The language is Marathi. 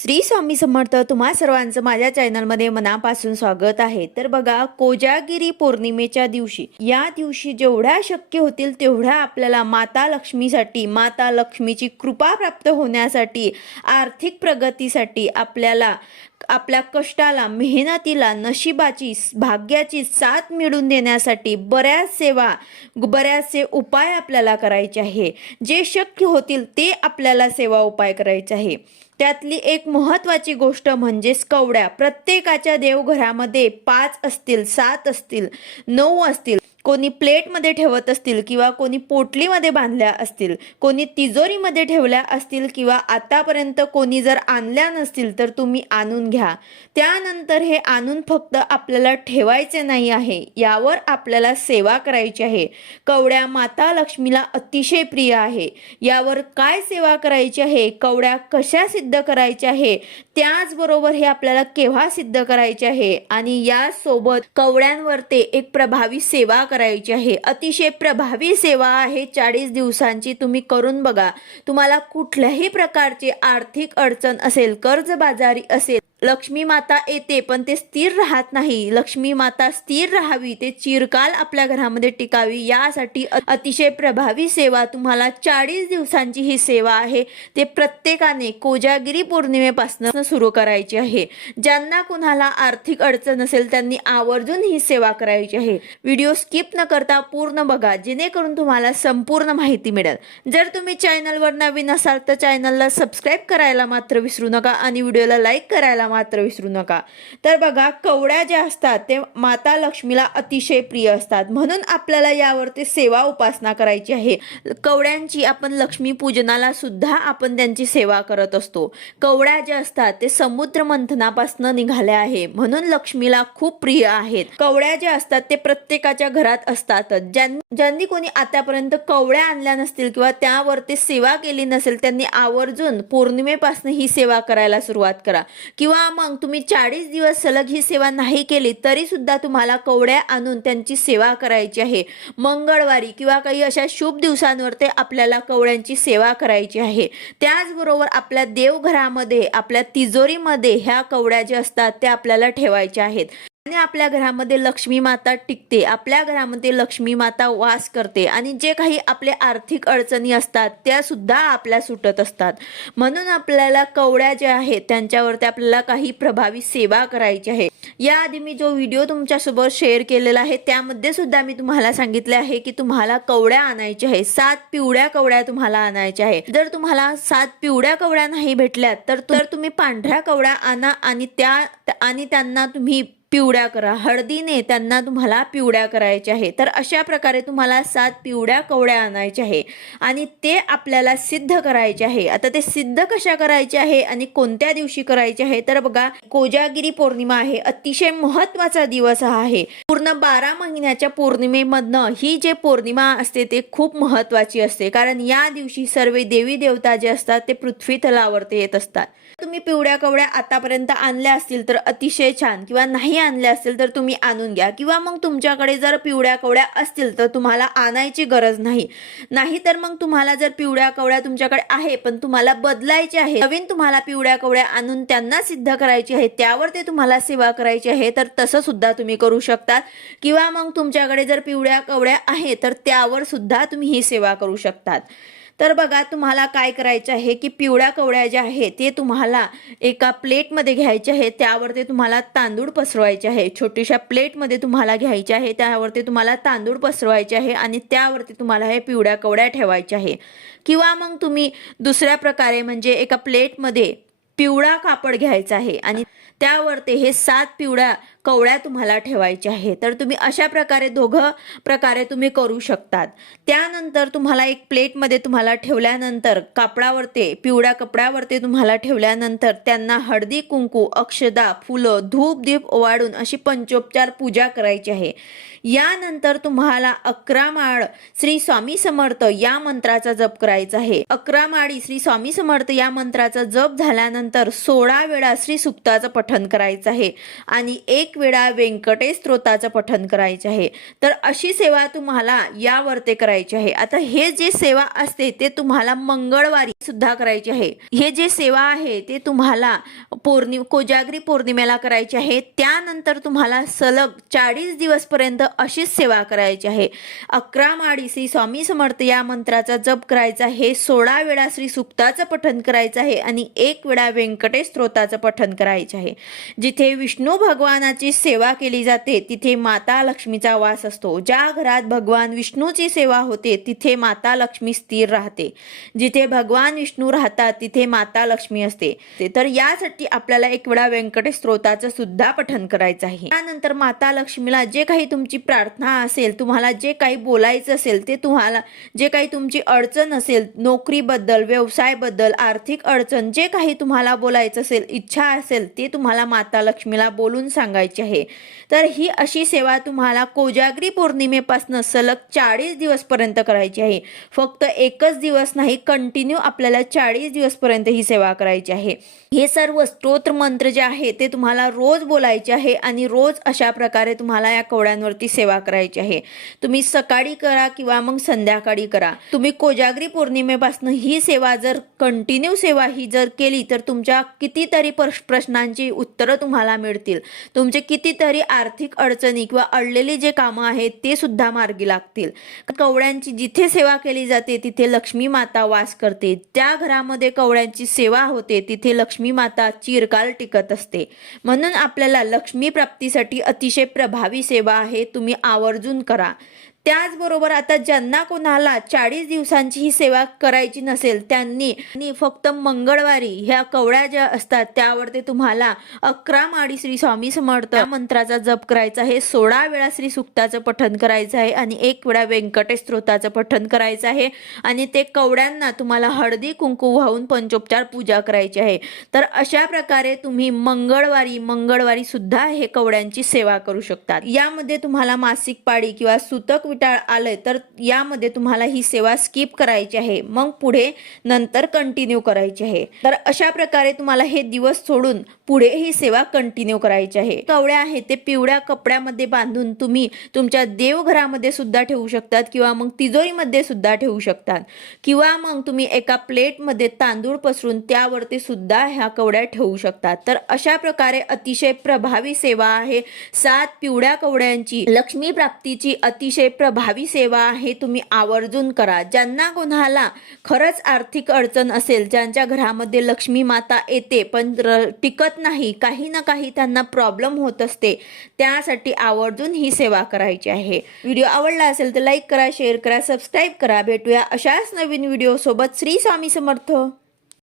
श्री स्वामी समर्थ तुम्हा सर्वांचं माझ्या चॅनलमध्ये मनापासून स्वागत आहे। तर बघा, कोजागिरी पौर्णिमेच्या दिवशी या दिवशी जेवढ्या शक्य होतील तेवढ्या आपल्याला माता लक्ष्मीसाठी, माता लक्ष्मीची कृपा प्राप्त होण्यासाठी, आर्थिक प्रगतीसाठी आपल्याला आपल्या कष्टाला, मेहनतीला, नशिबाची, भाग्याची साथ मिळवून देण्यासाठी बऱ्याचसे उपाय आपल्याला करायचे आहे। जे शक्य होतील ते आपल्याला सेवा उपाय करायचे आहे। त्यातली एक महत्त्वाची गोष्ट म्हणजेच कवड्या। प्रत्येकाच्या देवघरामध्ये 5 असतील, 7 असतील, 9 असतील, कोणी प्लेटमध्ये ठेवत असतील किंवा कोणी पोटलीमध्ये बांधल्या असतील, कोणी तिजोरीमध्ये ठेवल्या असतील किंवा आतापर्यंत कोणी जर आणल्या नसतील तर तुम्ही आणून घ्या। त्यानंतर हे आणून फक्त आपल्याला ठेवायचे नाही आहे, यावर आपल्याला सेवा करायची आहे। कवड्या माता लक्ष्मीला अतिशय प्रिय आहे। यावर काय सेवा करायची आहे, कवड्या कशा सिद्ध करायच्या आहे, त्याचबरोबर हे आपल्याला केव्हा सिद्ध करायचे आहे आणि यासोबत कवड्यांवर ते एक प्रभावी सेवा करायची आहे। अतिशय प्रभावी सेवा आहे। 40 दिवसांची तुम्ही करून बघा। तुम्हाला कुठल्याही प्रकारची आर्थिक अडचण असेल, कर्जबाजारी असेल, लक्ष्मी माता येते पण ते स्थिर राहत नाही, लक्ष्मी माता स्थिर राहावी, ते चिरकाल आपल्या घरामध्ये टिकावी, यासाठी अतिशय प्रभावी सेवा तुम्हाला 40 दिवसांची ही सेवा आहे। ते प्रत्येकाने कोजागिरी पौर्णिमेपासून सुरू करायची आहे। ज्यांना कुणाला आर्थिक अडचण असेल त्यांनी आवर्जून ही सेवा करायची आहे। व्हिडिओ स्किप न करता पूर्ण बघा, जेणेकरून तुम्हाला संपूर्ण माहिती मिळेल। जर तुम्ही चॅनलवर नवीन असाल तर चॅनलला सबस्क्राईब करायला मात्र विसरू नका आणि व्हिडिओला लाईक करायला मात्र विसरू नका। तर बघा, कवड्या ज्या असतात ते माता लक्ष्मीला अतिशय प्रिय असतात, म्हणून आपल्याला यावरती सेवा उपासना करायची आहे। कवड्यांची आपण लक्ष्मी पूजनाला सुद्धा आपण त्यांची सेवा करत असतो। कवड्या ज्या असतात ते समुद्र मंथनापासून निघाल्या आहे, म्हणून लक्ष्मीला खूप प्रिय आहेत। कवड्या ज्या असतात ते प्रत्येकाच्या घरात असतात। ज्यांनी कोणी आतापर्यंत कवड्या आणल्या नसतील किंवा त्यावरती सेवा केली नसेल त्यांनी आवर्जून पौर्णिमेपासून ही सेवा करायला सुरुवात करा। किंवा मग तुम्ही 40 दिवस सलग ही सेवा नाही केली तरी सुद्धा तुम्हाला कवड्या आणून त्यांची सेवा करायची आहे। मंगळवारी किंवा काही अशा शुभ दिवसांवर ते आपल्याला कवड्यांची सेवा करायची आहे। त्याचबरोबर आपल्या देवघरामध्ये, आपल्या तिजोरीमध्ये ह्या कवड्या ज्या असतात त्या आपल्याला ठेवायच्या आहेत आणि आपल्या घरामध्ये लक्ष्मी माता टिकते, आपल्या घरामध्ये लक्ष्मी माता वास करते आणि जे काही आपले आर्थिक अडचणी असतात त्या सुद्धा आपल्या सुटत असतात। म्हणून आपल्याला कवड्या ज्या आहेत त्यांच्यावरती आपल्याला काही प्रभावी सेवा करायची आहे। याआधी मी जो व्हिडिओ तुमच्यासोबत शेअर केलेला आहे त्यामध्ये सुद्धा मी तुम्हाला सांगितले आहे की तुम्हाला कवड्या आणायच्या आहे। 7 पिवळ्या कवड्या तुम्हाला आणायच्या आहे। जर तुम्हाला 7 पिवळ्या कवड्या नाही भेटल्या तर तुम्ही पांढऱ्या कवड्या आणा आणि त्यांना तुम्ही पिवळ्या करा, हळदीने त्यांना तुम्हाला पिवळ्या करायचे आहे। तर अशा प्रकारे तुम्हाला 7 पिवळ्या कवड्या आणायच्या आहे आणि ते आपल्याला सिद्ध करायचे आहे। आता ते सिद्ध कशा करायचे आहे आणि कोणत्या दिवशी करायचे आहे, तर बघा, कोजागिरी पौर्णिमा आहे, अतिशय महत्त्वाचा दिवस आहे। पूर्ण 12 महिन्याच्या पौर्णिमेमधनं ही जे पौर्णिमा असते ते खूप महत्त्वाची असते, कारण या दिवशी सर्व देवी देवता जे असतात ते पृथ्वी तलावरती येत असतात। तुम्ही पिवळ्या कवड्या आतापर्यंत आणल्या असतील तर अतिशय छान, किंवा नाही आणल्या असतील तर तुम्ही आणून घ्या, किंवा मग तुमच्याकडे जर पिवळ्या कवड्या असतील तर तुम्हाला आणायची गरज नाही तर मग तुम्हाला जर पिवळ्या कवड्या तुमच्याकडे आहे पण तुम्हाला बदलायचे आहे, नवीन तुम्हाला पिवळ्या कवड्या आणून त्यांना सिद्ध करायची आहे, त्यावर ते तुम्हाला सेवा करायची आहे, तर तसं सुद्धा तुम्ही करू शकता। किंवा मग तुमच्याकडे जर पिवळ्या कवड्या आहे तर त्यावर सुद्धा तुम्ही ही सेवा करू शकतात। तर बघा, तुम्हाला काय करायचं आहे की पिवळ्या कवड्या ज्या आहेत ते तुम्हाला एका प्लेटमध्ये घ्यायचे आहे, त्यावरती तुम्हाला तांदूळ पसरवायचे आहे। छोटीशा प्लेटमध्ये तुम्हाला घ्यायचे आहे, त्यावरती तुम्हाला तांदूळ पसरवायचे आहे आणि त्यावरती तुम्हाला हे पिवळ्या कवड्या ठेवायच्या आहे। किंवा मग तुम्ही दुसऱ्या प्रकारे म्हणजे एका प्लेटमध्ये पिवळा कापड घ्यायचा आहे आणि त्यावरती हे 7 पिवळ्या कवड्या तुम्हाला ठेवायच्या आहे। तर तुम्ही अशा प्रकारे दोघं प्रकारे तुम्ही करू शकतात। त्यानंतर तुम्हाला एक प्लेटमध्ये तुम्हाला ठेवल्यानंतर कापडावरती, पिवळ्या कपड्यावरती तुम्हाला ठेवल्यानंतर त्यांना हळदी कुंकू, अक्षदा, फुलं, धूप दीप ओवाळून अशी पंचोपचार पूजा करायची आहे। यानंतर तुम्हाला 11 माळ श्री स्वामी समर्थ या मंत्राचा जप करायचा आहे। 11 माळी श्री स्वामी समर्थ या मंत्राचा जप झाल्यानंतर त्यानंतर 16 वेळा श्री सुक्ताचं पठण करायचं आहे आणि 1 वेळा व्यंकटेश स्तोत्राचं पठण करायचे आहे। तर अशी सेवा तुम्हाला यावरती करायची आहे। आता हे जे सेवा असते ते तुम्हाला मंगळवारी सुद्धा करायची आहे। हे जे सेवा आहे ते तुम्हाला कोजागरी पौर्णिमेला करायची आहे। त्यानंतर तुम्हाला सलग 40 दिवस पर्यंत अशीच सेवा करायची आहे। 11 माळी श्री स्वामी समर्थ या मंत्राचा जप करायचा आहे, 16 वेळा श्री सुक्ताचं पठण करायचं आहे आणि 1 वेळा व्यंकटेश स्तोत्राचं पठण करायचे आहे। जिथे विष्णू भगवानाची सेवा केली जाते तिथे माता लक्ष्मीचा वास असतो। ज्या घरात भगवान विष्णूची सेवा होते तिथे माता लक्ष्मी स्थिर राहते। जिथे भगवान विष्णू राहतात तिथे माता लक्ष्मी असते। तर यासाठी आपल्याला 1 वेळा व्यंकटेश स्तोत्राचं सुद्धा पठण करायचं आहे। त्यानंतर माता लक्ष्मीला जे काही तुमची प्रार्थना असेल, तुम्हाला जे काही बोलायचं असेल, ते तुम्हाला जे काही तुमची अडचण असेल, नोकरीबद्दल, व्यवसायाबद्दल, आर्थिक अडचण, जे काही तुम्हाला बोलायचं असेल, इच्छा असेल, ते तुम्हाला माता लक्ष्मीला बोलून सांगायचे आहे। तर ही अशी सेवा तुम्हाला कोजागरी पौर्णिमेपासून सलग 40 दिवस पर्यंत करायची आहे। फक्त एकच दिवस नाही, कंटिन्यू आपल्याला 40 दिवस पर्यंत ही सेवा करायची आहे। हे सर्व स्तोत्र मंत्र जे आहे ते तुम्हाला रोज बोलायचे आहे आणि रोज अशा प्रकारे तुम्हाला या कवड्यांवरती सेवा करायची आहे। तुम्ही सकाळी करा किंवा मग संध्याकाळी करा। तुम्ही कोजागरी पौर्णिमेपासून ही सेवा जर कंटिन्यू सेवा ही जर केली तर तुमच्या कितीतरी प्रश्नांची उत्तरं तुम्हाला मिळतील। तुमचे कितीतरी आर्थिक अडचणी किंवा अडलेली जे कामं आहेत ते सुद्धा मार्गी लागतील। कवड्यांची जिथे सेवा केली जाते तिथे लक्ष्मी माता वास करते। त्या घरामध्ये कवड्यांची सेवा होते तिथे लक्ष्मी माता चिरकाल टिकत असते। म्हणून आपल्याला लक्ष्मी प्राप्तीसाठी अतिशय प्रभावी सेवा आहे, तुम्ही आवर्जून करा। त्याचबरोबर आता ज्यांना कोणाला 40 दिवसांची ही सेवा करायची नसेल त्यांनी फक्त मंगळवारी ह्या कवड्या ज्या असतात त्यावरती तुम्हाला 11 माळी श्री स्वामी समर्थ मंत्राचा जप करायचा आहे, 16 वेळा श्री सुक्ताचं पठण करायचं आहे आणि 1 वेळा व्यंकटेश स्तोत्राचं पठण करायचं आहे आणि ते कवड्यांना तुम्हाला हळदी कुंकू वाहून पंचोपचार पूजा करायची आहे। तर अशा प्रकारे तुम्ही मंगळवारी सुद्धा हे कवड्यांची सेवा करू शकतात। यामध्ये तुम्हाला मासिक पाळी किंवा सुतक विटाळ आलंय तर यामध्ये तुम्हाला ही सेवा स्किप करायची आहे, मग पुढे नंतर कंटिन्यू करायची आहे। तर अशा प्रकारे तुम्हाला हे दिवस सोडून पुढे ही सेवा कंटिन्यू करायची आहे। कवड्या आहेत ते पिवळ्या कपड्यामध्ये बांधून तुम्ही तुमच्या देवघरामध्ये सुद्धा ठेवू शकतात किंवा मग तिजोरीमध्ये सुद्धा ठेवू शकतात किंवा मग तुम्ही एका प्लेटमध्ये तांदूळ पसरून त्यावरती सुद्धा ह्या कवड्या ठेवू शकतात। तर अशा प्रकारे अतिशय प्रभावी सेवा आहे। 7 पिवळ्या कवड्यांची लक्ष्मी प्राप्तीची अतिशय प्रभावी सेवा आहे, तुम्ही आवर्जून करा। ज्यांना कोणाला खरंच आर्थिक अडचण असेल, ज्यांच्या घरामध्ये लक्ष्मी माता येते पण टिकत नाही, काही ना काही त्यांना प्रॉब्लेम होत असते, त्यासाठी आवर्जून ही सेवा करायची आहे। व्हिडिओ आवडला असेल तर लाईक करा, शेअर करा, सबस्क्राईब करा। भेटूया अशाच नवीन व्हिडिओ सोबत। श्री स्वामी समर्थ।